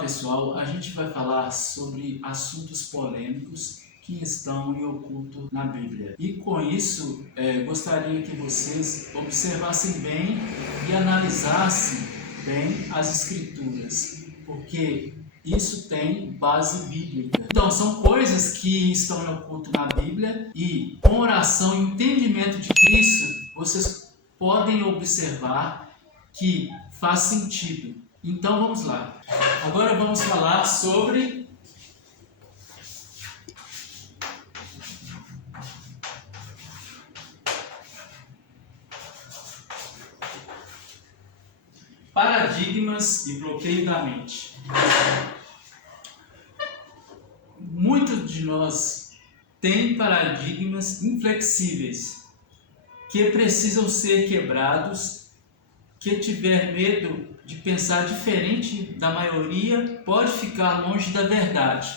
pessoal, a gente vai falar sobre assuntos polêmicos que estão em oculto na Bíblia. E com isso, gostaria que vocês observassem bem e analisassem bem as Escrituras, porque isso tem base bíblica. Então, são coisas que estão em oculto na Bíblia e com oração e entendimento de Cristo, vocês podem observar que faz sentido. Então vamos lá. Agora vamos falar sobre paradigmas e bloqueio da mente. Muitos de nós têm paradigmas inflexíveis que precisam ser quebrados. Que tiver medo de pensar diferente da maioria pode ficar longe da verdade.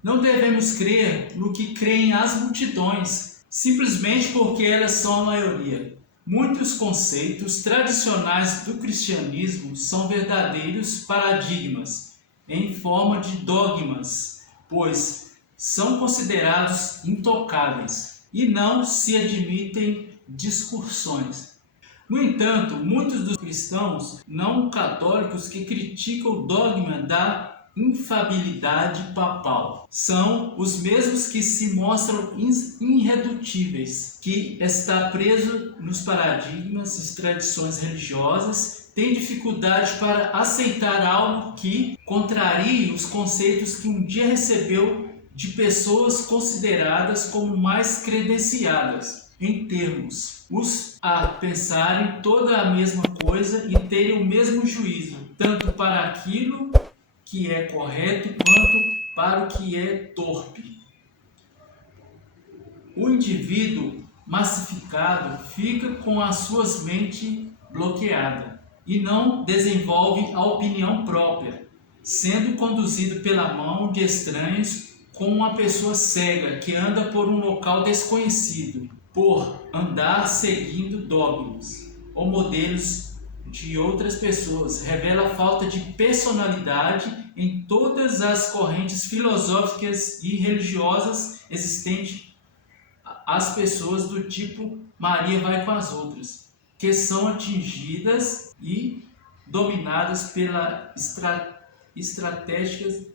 Não devemos crer no que creem as multidões, simplesmente porque elas são a maioria. Muitos conceitos tradicionais do cristianismo são verdadeiros paradigmas em forma de dogmas, pois são considerados intocáveis e não se admitem discussões. No entanto, muitos dos cristãos não católicos que criticam o dogma da infabilidade papal são os mesmos que se mostram irredutíveis, que está preso nos paradigmas e tradições religiosas, tem dificuldade para aceitar algo que contrarie os conceitos que um dia recebeu de pessoas consideradas como mais credenciadas em termos, a pensarem toda a mesma coisa e terem o mesmo juízo, tanto para aquilo que é correto quanto para o que é torpe. O indivíduo massificado fica com as suas mentes bloqueadas e não desenvolve a opinião própria, sendo conduzido pela mão de estranhos como uma pessoa cega que anda por um local desconhecido, por andar seguindo dogmas ou modelos de outras pessoas. Revela falta de personalidade em todas as correntes filosóficas e religiosas existentes. As pessoas do tipo Maria vai com as outras, que são atingidas e dominadas pela estratégias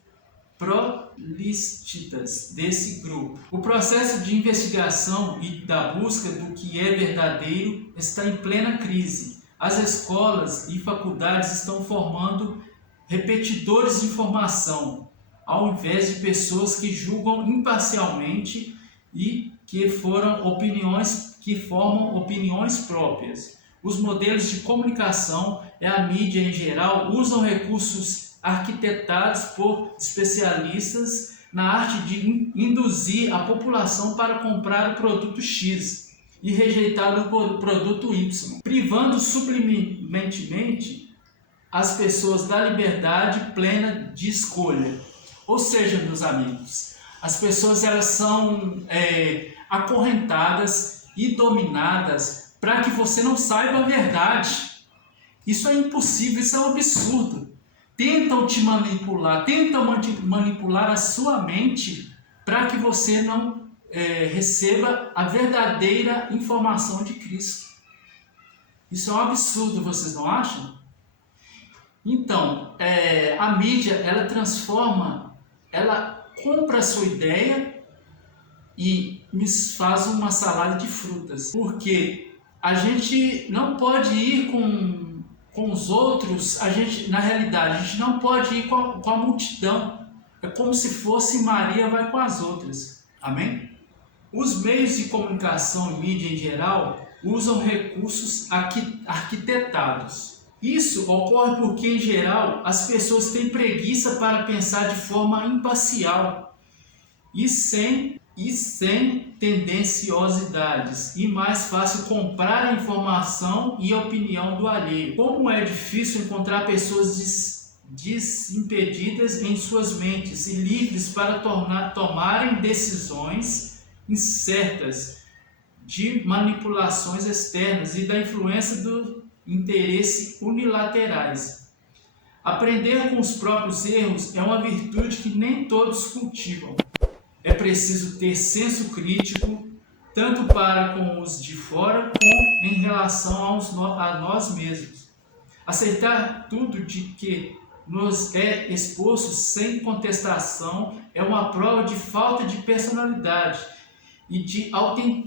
prolistitas desse grupo. O processo de investigação e da busca do que é verdadeiro está em plena crise. As escolas e faculdades estão formando repetidores de informação, ao invés de pessoas que julgam imparcialmente e que formam opiniões próprias. Os modelos de comunicação e a mídia em geral usam recursos arquitetados por especialistas na arte de induzir a população para comprar o produto X e rejeitar o produto Y, privando sublimemente as pessoas da liberdade plena de escolha. Ou seja, meus amigos, as pessoas elas são acorrentadas e dominadas para que você não saiba a verdade. Isso é impossível, isso é um absurdo. Tentam te manipular, manipular a sua mente para que você não receba a verdadeira informação de Cristo. Isso é um absurdo, vocês não acham? Então, a mídia, ela transforma, ela compra a sua ideia e faz uma salada de frutas. Porque a gente não pode ir com os outros, na realidade, a gente não pode ir com a multidão. É como se fosse Maria vai com as outras. Amém? Os meios de comunicação e mídia em geral usam recursos arquitetados. Isso ocorre porque, em geral, as pessoas têm preguiça para pensar de forma imparcial e sem tendenciosidades, e mais fácil comprar a informação e a opinião do alheio. Como é difícil encontrar pessoas desimpedidas em suas mentes e livres para tomarem decisões incertas de manipulações externas e da influência do interesse unilaterais. Aprender com os próprios erros é uma virtude que nem todos cultivam. É preciso ter senso crítico, tanto para com os de fora, como em relação a nós mesmos. Aceitar tudo de que nos é exposto sem contestação é uma prova de falta de personalidade e de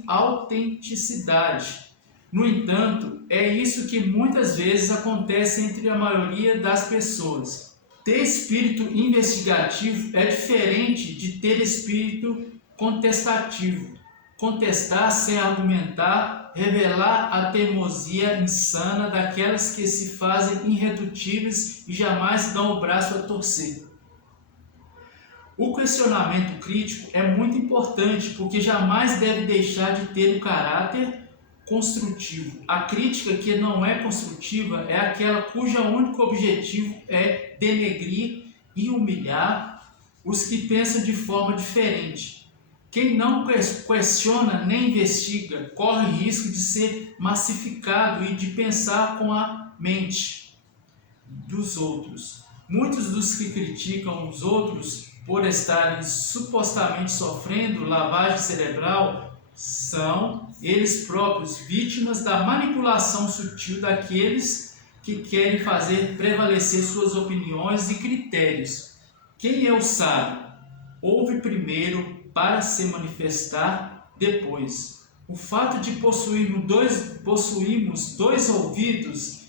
autenticidade. No entanto, é isso que muitas vezes acontece entre a maioria das pessoas. Ter espírito investigativo é diferente de ter espírito contestativo. Contestar sem argumentar, revelar a teimosia insana daquelas que se fazem irredutíveis e jamais dão o braço a torcer. O questionamento crítico é muito importante porque jamais deve deixar de ter o caráter construtivo. A crítica que não é construtiva é aquela cujo único objetivo é denegrir e humilhar os que pensam de forma diferente. Quem não questiona nem investiga corre risco de ser massificado e de pensar com a mente dos outros. Muitos dos que criticam os outros por estarem supostamente sofrendo lavagem cerebral são eles próprios vítimas da manipulação sutil daqueles que querem fazer prevalecer suas opiniões e critérios. Quem é o sábio? Ouve primeiro para se manifestar depois. O fato de possuirmos dois ouvidos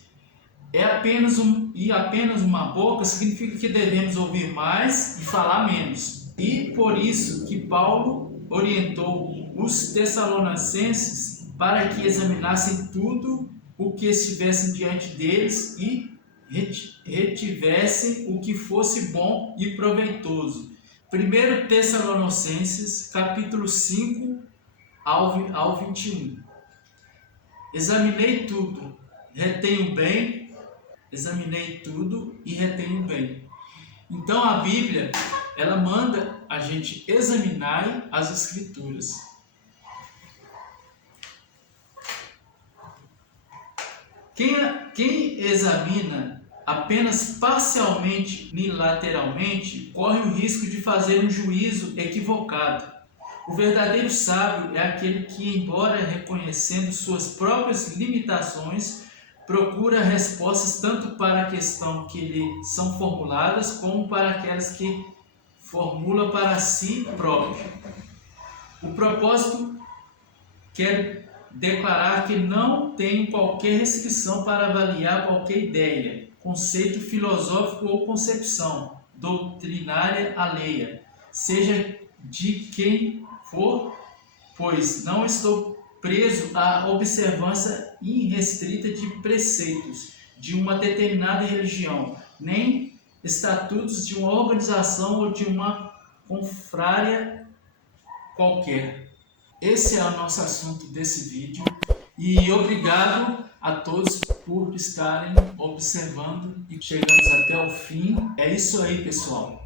e apenas uma boca significa que devemos ouvir mais e falar menos. E por isso que Paulo orientou os Tessalonicenses para que examinassem tudo o que estivesse diante deles e retivessem o que fosse bom e proveitoso. 1 Tessalonicenses, capítulo 5 ao 21. Examinei tudo e retenho bem. Então a Bíblia, ela manda a gente examinar as Escrituras. Quem examina apenas parcialmente, unilateralmente, corre o risco de fazer um juízo equivocado. O verdadeiro sábio é aquele que, embora reconhecendo suas próprias limitações, procura respostas tanto para a questão que lhe são formuladas, como para aquelas que formula para si próprio. O propósito quer declarar que não tem qualquer restrição para avaliar qualquer ideia, conceito filosófico ou concepção doutrinária alheia, seja de quem for, pois não estou preso à observância irrestrita de preceitos de uma determinada religião, nem estatutos de uma organização ou de uma confraria qualquer. Esse é o nosso assunto desse vídeo e obrigado a todos por estarem observando e chegamos até o fim. É isso aí, pessoal.